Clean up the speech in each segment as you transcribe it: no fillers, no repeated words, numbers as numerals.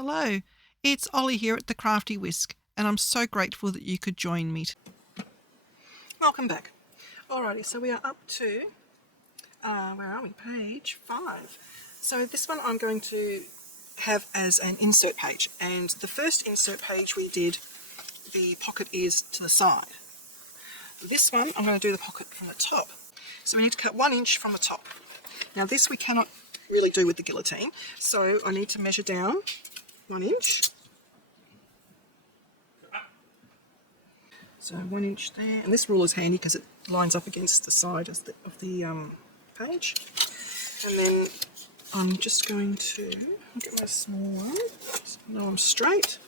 Hello, it's Ollie here at the Crafty Whisk, and I'm so grateful that you could join me. Welcome back. Alrighty, so we are up to, where are we? Page 5. So this one I'm going to have as an insert page, and the first insert page we did the pocket ears to the side. This one I'm going to do the pocket from the top. So we need to cut 1 inch from the top. Now this we cannot really do with the guillotine, so I need to measure down 1 inch. So 1 inch there, and this rule is handy because it lines up against the side of the page. And then I'm just going to get my small one, so I know I'm straight,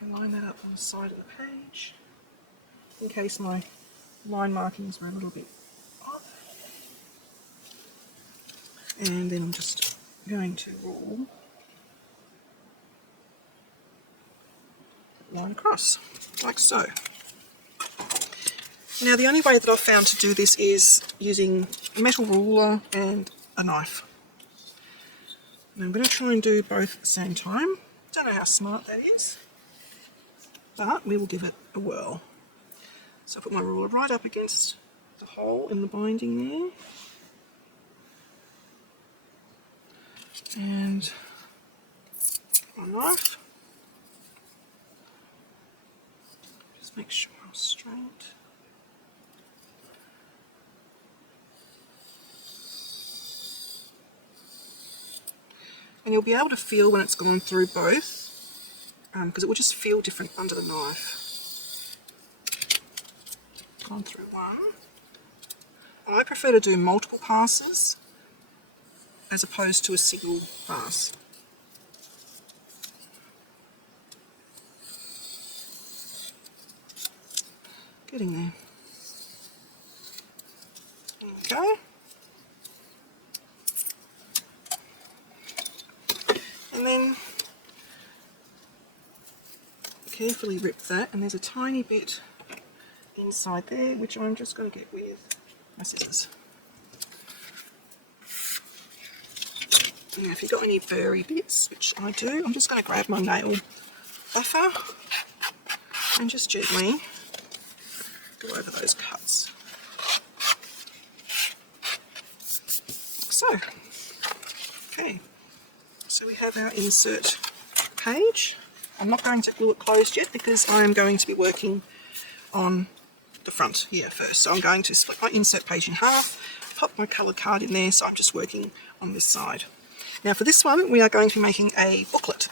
and line that up on the side of the page, in case my line markings were a little bit off. And then I'm just going to roll line across, like so. Now the only way that I've found to do this is using a metal ruler and a knife. And I'm going to try and do both at the same time. Don't know how smart that is, but we will give it a whirl. So I put my ruler right up against the hole in the binding there. And my knife. Just make sure I'm straight. And you'll be able to feel when it's gone through both, because it will just feel different under the knife. Gone through one. I prefer to do multiple passes as opposed to a single pass. Getting there. There we go. And then carefully rip that, and there's a tiny bit inside there which I'm just going to get with my scissors. Now if you've got any furry bits, which I do, I'm just going to grab my nail buffer and just gently go over those cuts. So, okay, so we have our insert page. I'm not going to glue it closed yet because I'm going to be working on the front here first. So I'm going to split my insert page in half, pop my coloured card in there, so I'm just working on this side. Now for this one we are going to be making a booklet.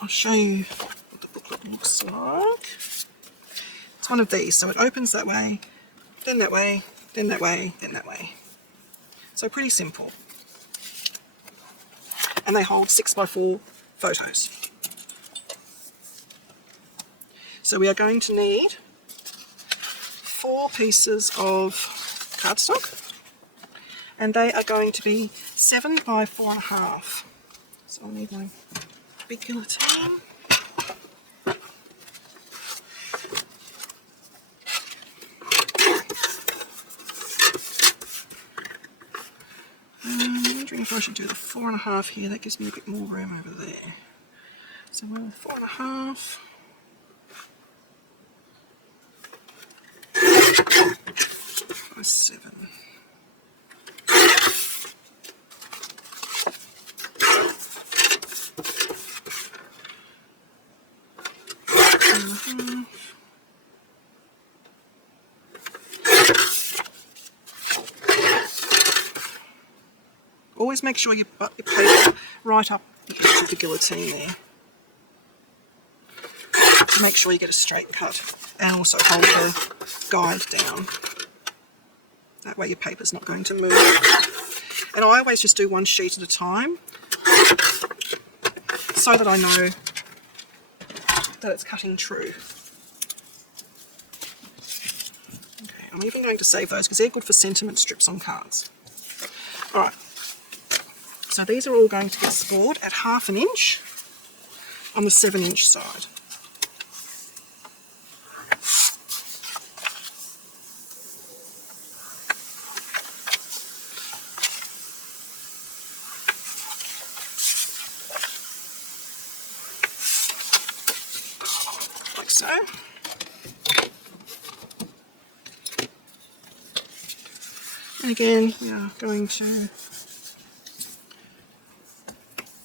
I'll show you what the booklet looks like. It's one of these, so it opens that way, then that way, then that way, then that way. So pretty simple. And they hold 6x4 photos. So we are going to need 4 pieces of cardstock, and they are going to be 7 by 4.5. So I'll need my big guillotine. I'm wondering if I should do the 4.5 here. That gives me a bit more room over there. So we're with 4.5. By 7. Always make sure you butt your paper right up the edge of the guillotine there, to make sure you get a straight cut, and also hold the guide down. That way your paper's not going to move. And I always just do one sheet at a time, so that I know that it's cutting true. Okay, I'm even going to save those because they're good for sentiment strips on cards. Alright, so these are all going to get scored at 1/2 inch on the 7-inch side. so. And again, we are going to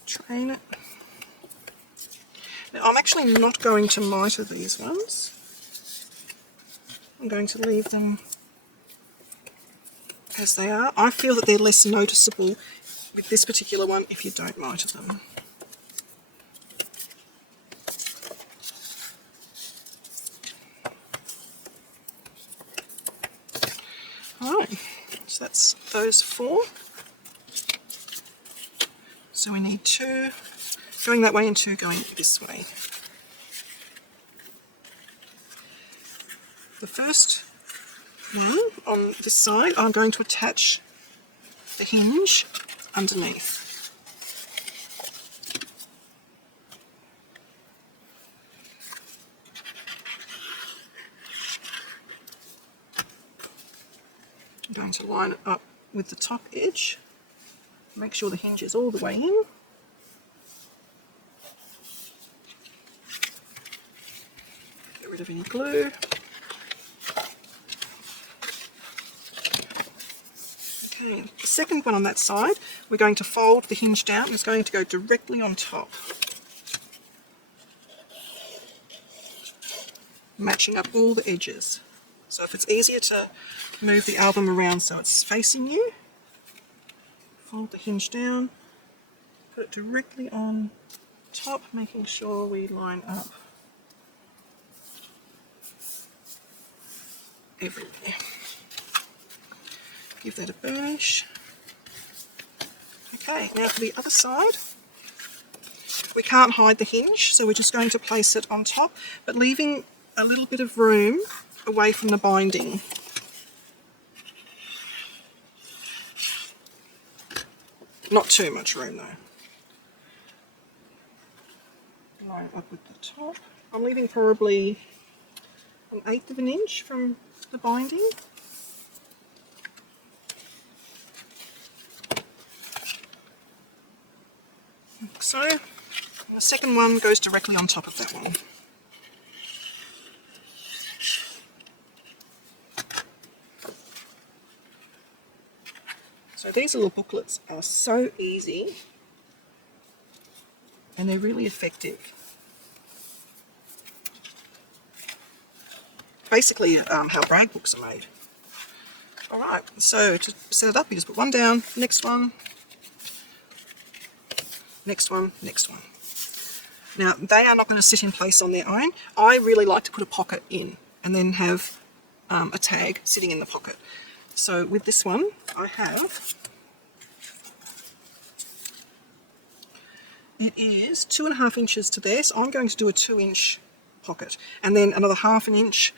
train it. Now, I'm actually not going to miter these ones. I'm going to leave them as they are. I feel that they're less noticeable with this particular one if you don't miter them. Alright, so that's those 4. So we need 2 going that way and 2 going this way. The first one on this side, I'm going to attach the hinge underneath. I'm going to line it up with the top edge. Make sure the hinge is all the way in. Get rid of any glue. Okay, the second one on that side, we're going to fold the hinge down and it's going to go directly on top. Matching up all the edges. So if it's easier to move the album around so it's facing you, fold the hinge down, put it directly on top, making sure we line up everywhere. Give that a burnish. Okay, now for the other side, we can't hide the hinge, so we're just going to place it on top, but leaving a little bit of room away from the binding. Not too much room though. Line up with the top. I'm leaving probably 1/8 of an inch from the binding. Like so. And the second one goes directly on top of that one. So these little booklets are so easy and they're really effective. Basically how brag books are made. Alright, so to set it up you just put one down, next one, next one, next one. Now they are not going to sit in place on their own. I really like to put a pocket in and then have a tag sitting in the pocket. So with this one I have, it is 2.5 inches to there, so I'm going to do a 2-inch pocket and then another 1/2 inch.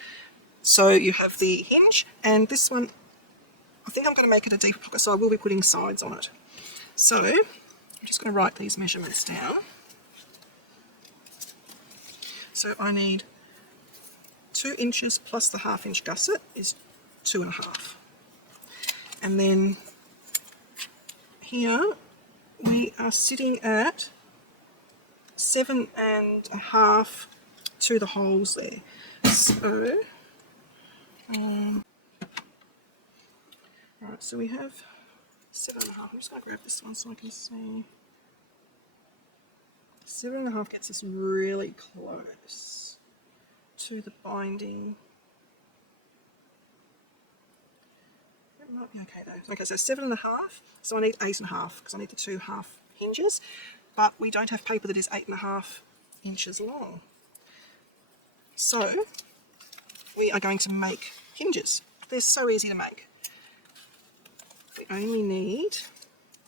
So you have the hinge, and this one I think I'm going to make it a deeper pocket, so I will be putting sides on it. So I'm just going to write these measurements down. So I need 2 inches plus the 1/2 inch gusset is 2.5. And then here we are sitting at 7.5 to the holes there. So, right, so we have 7.5. I'm just going to grab this one so I can see. 7.5 gets us really close to the binding. It might be okay though. Okay, so 7.5. So I need 8.5 because I need the 2 half hinges. But we don't have paper that is 8.5 inches long. So we are going to make hinges. They're so easy to make. We only need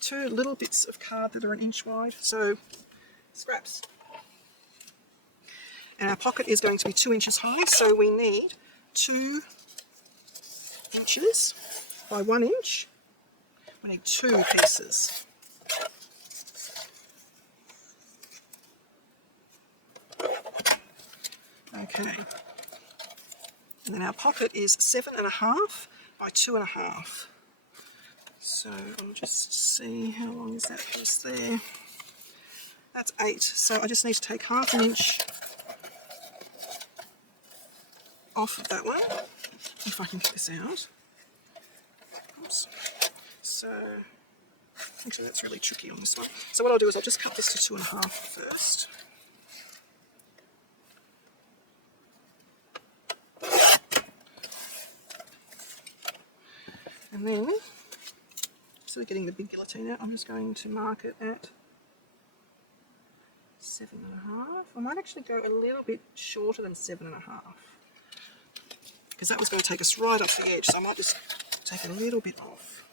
2 little bits of card that are 1 inch wide, so scraps. And our pocket is going to be 2 inches high, so we need 2 inches by 1 inch. We need 2 pieces. Okay. And then our pocket is 7.5 by 2.5. So I'll just see how long is that piece there. That's 8. So I just need to take 1/2 inch off of that one, if I can get this out. Oops. So, actually that's really tricky on this one. So what I'll do is I'll just cut this to 2.5 first. And then, instead of getting the big guillotine out, I'm just going to mark it at 7.5. I might actually go a little bit shorter than 7.5, because that was going to take us right up the edge, so I might just take a little bit off.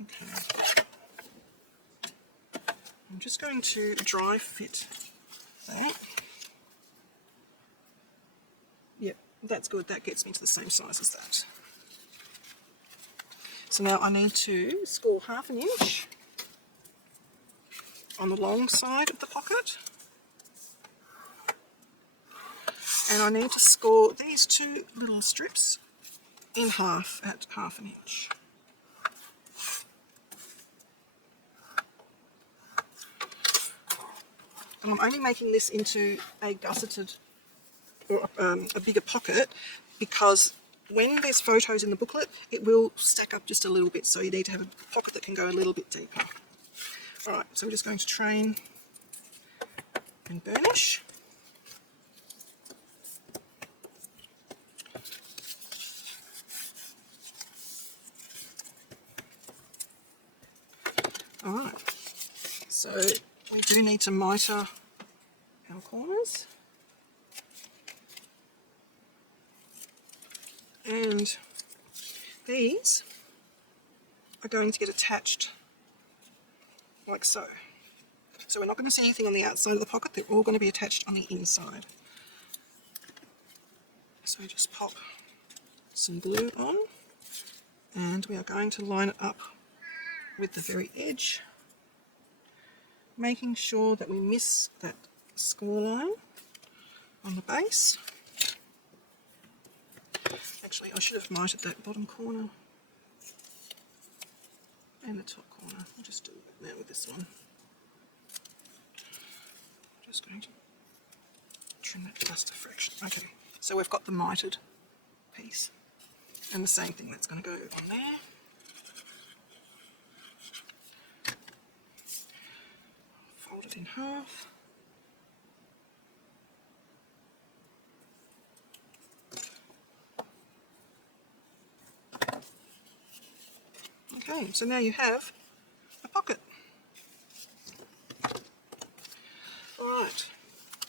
Okay. I'm just going to dry fit that. Yep, that's good. That gets me to the same size as that. So now I need to score 1/2 inch on the long side of the pocket. And I need to score these 2 little strips in half at 1/2 inch. And I'm only making this into a gusseted, or a bigger pocket, because when there's photos in the booklet, it will stack up just a little bit, so you need to have a pocket that can go a little bit deeper. Alright, so we're just going to train and burnish. Alright, so we do need to mitre our corners. And these are going to get attached like so. So we're not going to see anything on the outside of the pocket, they're all going to be attached on the inside. So just pop some glue on, and we are going to line it up with the very edge, making sure that we miss that score line on the base. Actually, I should have mitered that bottom corner and the top corner. I'll just do it now with this one. Just going to trim that just a fraction. Okay, so we've got the mitered piece, and the same thing that's going to go on there. Fold it in half. Okay, so now you have a pocket. Alright,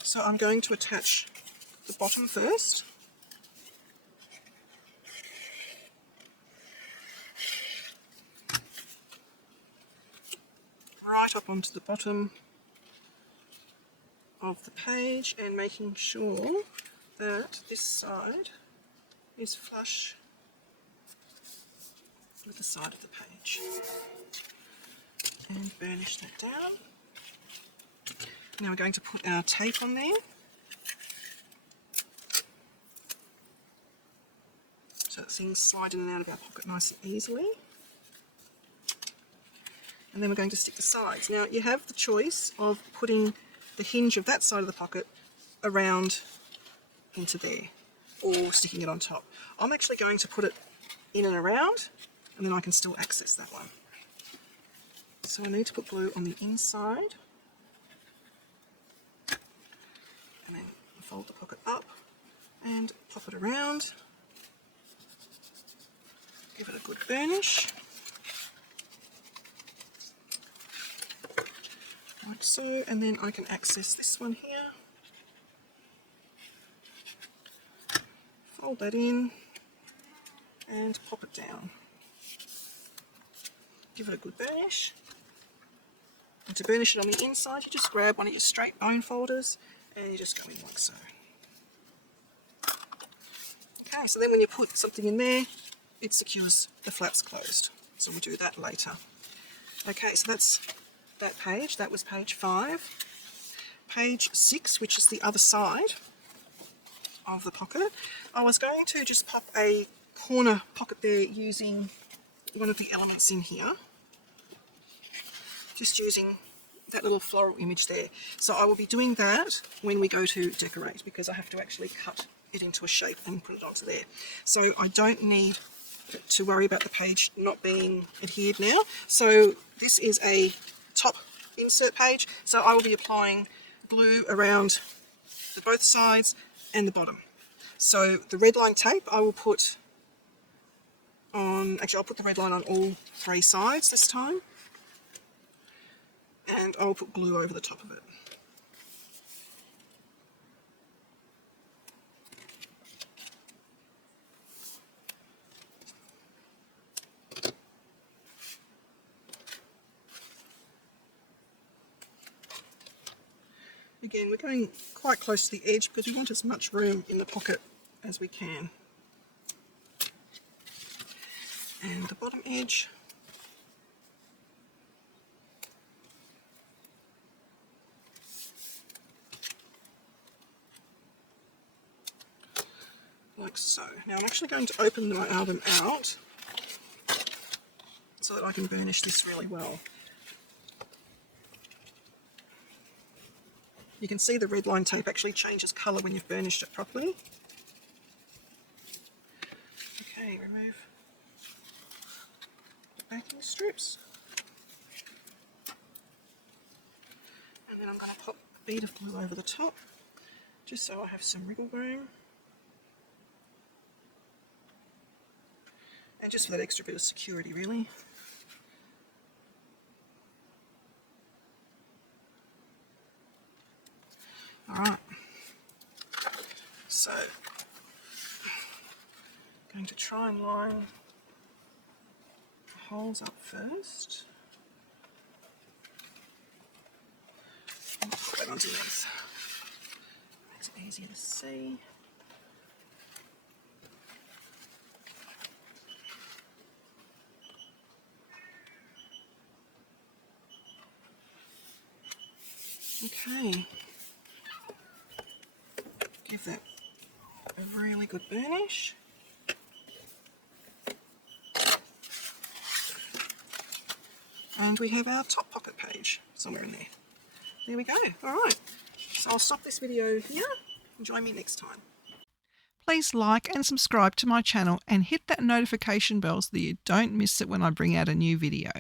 so I'm going to attach the bottom first. Right up onto the bottom of the page, and making sure that this side is flush with the side of the page. And burnish that down. Now we're going to put our tape on there, so that things slide in and out of our pocket nice and easily. And then we're going to stick the sides. Now you have the choice of putting the hinge of that side of the pocket around into there, or sticking it on top. I'm actually going to put it in and around, and then I can still access that one. So I need to put glue on the inside, and then fold the pocket up and pop it around. Give it a good burnish, like so, and then I can access this one here. Fold that in and pop it down. Give it a good burnish. And to burnish it on the inside, you just grab one of your straight bone folders and you just go in like so. Okay, so then when you put something in there, it secures the flaps closed. So we'll do that later. Okay, so that's that page. That was page 5. Page 6, which is the other side of the pocket, I was going to just pop a corner pocket there using one of the elements in here. Just using that little floral image there. So I will be doing that when we go to decorate, because I have to actually cut it into a shape and put it onto there. So I don't need to worry about the page not being adhered now. So this is a top insert page, so I will be applying glue around both sides and the bottom. So the red line tape I will put on, actually I'll put the red line on all 3 sides this time, and I'll put glue over the top of it. Again, we're going quite close to the edge because we want as much room in the pocket as we can. And the bottom edge. Like so. Now I'm actually going to open my album out so that I can burnish this really well. You can see the red line tape actually changes colour when you've burnished it properly. Okay, remove the backing strips. And then I'm going to pop a bead of glue over the top, just so I have some wriggle room. And just for that extra bit of security, really. Alright, so I'm going to try and line the holes up first. And put that underneath. Makes it easier to see. Okay. Give that a really good burnish. And we have our top pocket page somewhere in there. There we go. Alright, so I'll stop this video here and join me next time. Please like and subscribe to my channel and hit that notification bell so that you don't miss it when I bring out a new video.